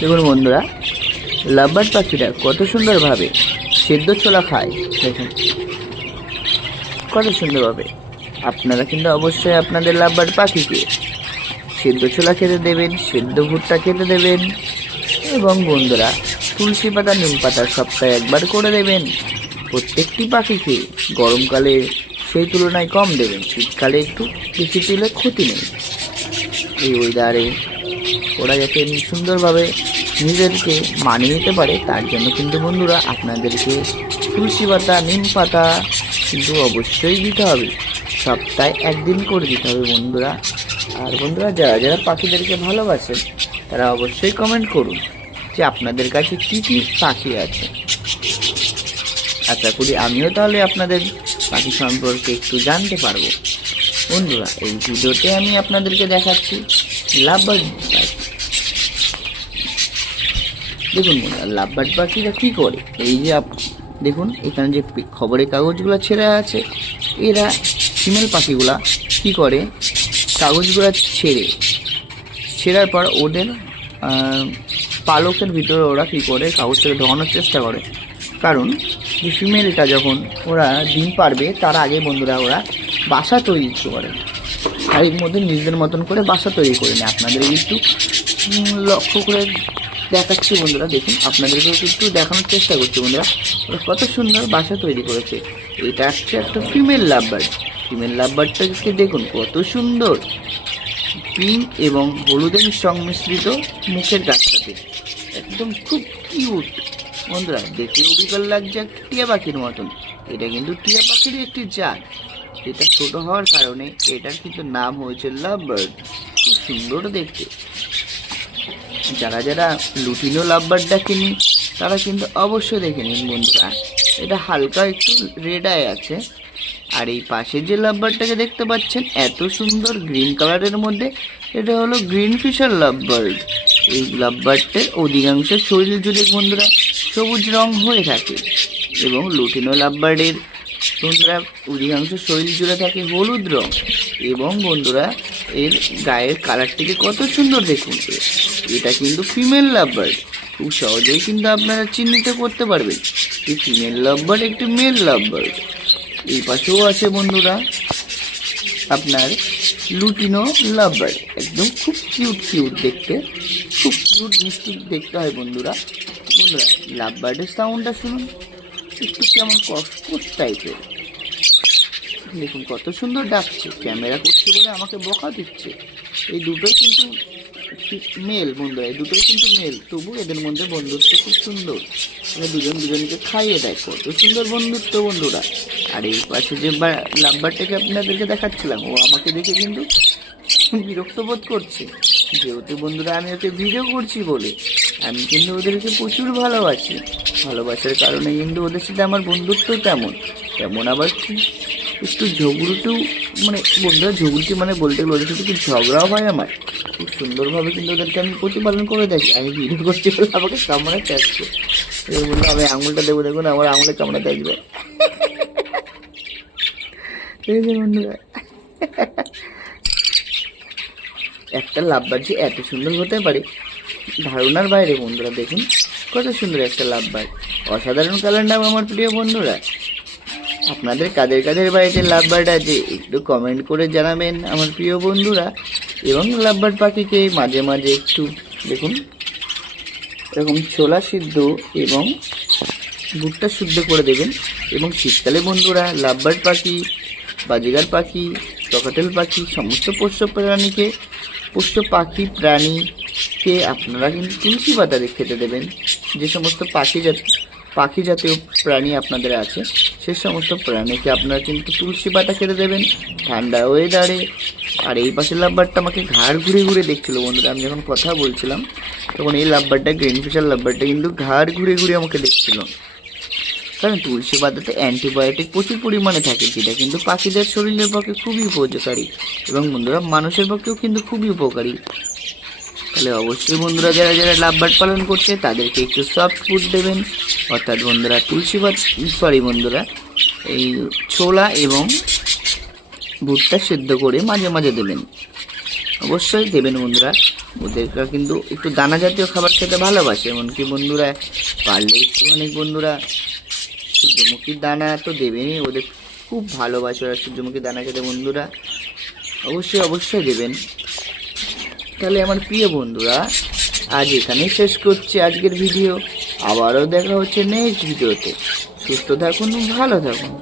দেখুন বন্ধুরা লাভবার্ড পাখিটা কত সুন্দরভাবে সেদ্ধ ছোলা খায়। দেখুন, কত সুন্দরভাবে। আপনারা কিন্তু অবশ্যই আপনাদের লাভবার্ড পাখিকে সেদ্ধ ছোলা খেতে দেবেন, সেদ্ধ ভুট্টা খেতে দেবেন এবং বন্ধুরা, তুলসী পাতা, নিম পাতা সপ্তাহে একবার করে দেবেন। প্রত্যেকটি পাখিকে গরমকালে সেই তুলনায় কম দেবেন, শীতকালে একটু বেশি দিলে ক্ষতি নেই। এই ওয়েদারে ওরা যাতে সুন্দরভাবে নিজেদেরকে মানিয়ে নিতে পারে, তার জন্য কিন্তু বন্ধুরা আপনাদেরকে তুলসী পাতা, নিম পাতা কিন্তু অবশ্যই দিতে হবে। সপ্তাহে একদিন করে দিতে হবে বন্ধুরা। আর বন্ধুরা, যারা যারা পাখিদেরকে ভালোবাসেন, তারা অবশ্যই কমেন্ট করুন যে আপনাদের কাছে কী কী পাখি আছে। আশা করি আমিও তাহলে আপনাদের পাখি সম্পর্কে একটু জানতে পারব। বন্ধুরা, এই ভিডিওতে আমি আপনাদেরকে দেখাচ্ছি লাভবার্ড দেখুন বন্ধুরা লাভবার্ড পাখিরা কী করে? এই যে দেখুন, এখানে যে খবরের কাগজগুলো ছেড়ে আছে, এরা ফিমেল পাখিগুলা কী করে? কাগজগুলো ছেড়ে, ছেঁড়ার পর ওদের পালকের ভিতরে ওরা কী করে? কাগজটাকে ঢোকানোর চেষ্টা করে। কারণ, যে ফিমেলটা যখন ওরা ডিম পারবে, তার আগে বন্ধুরা ওরা বাসা তৈরি করে। আর এর মধ্যে নিজেদের মতন করে বাসা তৈরি করে নেয়। আপনাদের একটু লক্ষ্য করে দেখাচ্ছি বন্ধুরা, দেখুন, আপনাদেরকে একটু দেখানোর চেষ্টা করছি বন্ধুরা। ওরা কত সুন্দর বাসা তৈরি করেছে। এটা হচ্ছে একটা ফিমেল লাভবার্ড ফিমেল লাভবার্ডটাকে দেখুন, কত সুন্দর। পিঙ্ক এবং হলুদের সংমিশ্রিত মুখের গাছটাতে। একদম খুব কিউট বন্ধুরা দেখে অবিকল লাগছে একটা টিয়া পাখির মতন। এটা কিন্তু টিয়া পাখির একটি জাত। এটা ছোট হওয়ার কারণে এটার কিন্তু নাম হয়েছে লাভ বার্ড খুব সুন্দর দেখতে। যারা যারা লুটিনো লাভ বার্ডটা কিনি, তারা কিন্তু অবশ্যই দেখে নিন বন্ধুরা। এটা হালকা একটু রেড আই আছে। আর এই পাশে যে লাভবারটাকে দেখতে পাচ্ছেন, এত সুন্দর গ্রিন কালারের মধ্যে, এটা হলো গ্রিন ফিশার লাভবার্ড এই লাভবার্ডের অধিকাংশ শরীর জুড়ে বন্ধুরা সবুজ রং হয়ে থাকে এবং লুটিনো লাভবার্ডের বন্ধুরা অধিকাংশ শরীর জুড়ে থাকে হলুদ রং, এবং বন্ধুরা এর গায়ের কালারটিকে কত সুন্দর দেখুন। এটা কিন্তু ফিমেল লাভবার্ড খুব সহজেই কিন্তু আপনারা চিহ্নিত করতে পারবেন। এই ফিমেল লাভবার্ড একটি মেল লাভবার্ড এই পাশেও আছে বন্ধুরা আপনার লুটিনো লাভবার্ড একদম খুব কিউট কিউট দেখতে। খুব কিউট মিষ্টি দেখতে হয় বন্ধুরা। বন্ধুরা লাভবার্ডের সাউন্ডটা শুনুন। একটু কেমন কসকস টাইপের দেখুন কত সুন্দর ডাকছে। ক্যামেরা করছে বলে আমাকে বকা দিচ্ছে। এই দুটোই কিন্তু মেল বন্ধুরা দুটোই কিন্তু মেল তবু এদের মধ্যে বন্ধুত্ব খুব সুন্দর। এরা দুজন দুজনকে খাইয়ে দেয়, কত সুন্দর বন্ধুত্ব বন্ধুরা। আর এই পাশে যে লাম্বারটাকে আপনাদেরকে দেখাচ্ছিলাম, ও আমাকে দেখে কিন্তু বিরক্ত বোধ করছে। যেহেতু বন্ধুরা, আমি ওকে ভিডিও করছি বলে। আমি কিন্তু ওদেরকে প্রচুর ভালোবাসি। ভালোবাসার কারণে কিন্তু ওদের সাথে আমার বন্ধুত্ব তেমন। তেমন আবার কি? একটু ঝগড়ুটু মানে বন্ধুরা, ঝগড়ুটি মানে বলতে গেলে ওদের সাথে একটু ঝগড়াও হয় আমার। খুব সুন্দরভাবে কিন্তু ওদেরকে আমি প্রতিপালন করে দেখি। আমি ভিডিও করছি বলে আমাকে আসছে এবার বলল, আমি আঙুলটা দেবো দেখুন আমার আঙুলে এই যে বন্ধুরা। একটা লাভবার যে এত সুন্দর হতে পারে? ধারণার বাইরে বন্ধুরা, দেখুন কত সুন্দর একটা লাভবার অসাধারণ কালার নাম আমার প্রিয় বন্ধুরা। আপনাদের কাদের কাদের বাড়িতে লাভবার্ড আছে, একটু কমেন্ট করে জানাবেন আমার প্রিয় বন্ধুরা। এবং লাভবার্ড পাখিকে মাঝে মাঝে একটু, দেখুন, এরকম ছোলা সিদ্ধ এবং ভুট্টা শুদ্ধ করে দেবেন। এবং শীতকালে বন্ধুরা লাভবার্ড পাখি, বাজিগার পাখি চকাটেল পাখি, সমস্ত পোষ্য প্রাণীকে, পোষ্য পাখি প্রাণীকে আপনারা কিন্তু তুলসী পাতা খেতে দেবেন। যে সমস্ত পাখি পাখি জাতীয় প্রাণী আপনাদের আছে, সে সমস্ত প্রাণীকে আপনারা কিন্তু তুলসী পাতা খেতে দেবেন, ঠান্ডা ওয়েদারে আর এই পাশের লাভবারটা আমাকে ঘাড় ঘুরে ঘুরে দেখছিল বন্ধুরা, আমি যখন কথা বলছিলাম, তখন এই লাভবারটা গ্রিন ফিশার লাভবারটা কিন্তু ঘাড় ঘুরে ঘুরে আমাকে দেখছিল। কারণ তুলসী পাতাতে অ্যান্টিবায়োটিক প্রচুর পরিমাণে থাকে, যেটা কিন্তু পাখিদের শরীরের পক্ষে খুবই উপকারী এবং বন্ধুরা, মানুষের পক্ষেও কিন্তু খুবই উপকারী। তাহলে অবশ্যই বন্ধুরা যারা যারা লাভবার্ড পালন করছে, তাদেরকে একটু সফট ফুড দেবেন। অর্থাৎ বন্ধুরা তুলসী পাত সরি বন্ধুরা, এই ছোলা এবং ভুট্টা সেদ্ধ করে মাঝে মাঝে দেবেন। অবশ্যই দেবেন বন্ধুরা। ওদেরকে কিন্তু একটু দানা জাতীয় খাবার খেতে ভালোবাসে, এমনকি বন্ধুরা পারলে একটু অনেক বন্ধুরা সূর্যমুখীর দানা তো দেবেনই। ওদের খুব ভালোবাসে ওরা সূর্যমুখীর দানা খেতে বন্ধুরা। অবশ্যই অবশ্যই দেবেন। তাহলে আমার প্রিয় বন্ধুরা, আজ এখানেই শেষ করছি আজকের ভিডিও। আবারও দেখা হচ্ছে নেক্সট ভিডিওতে। সুস্থ থাকুন ভালো থাকুন।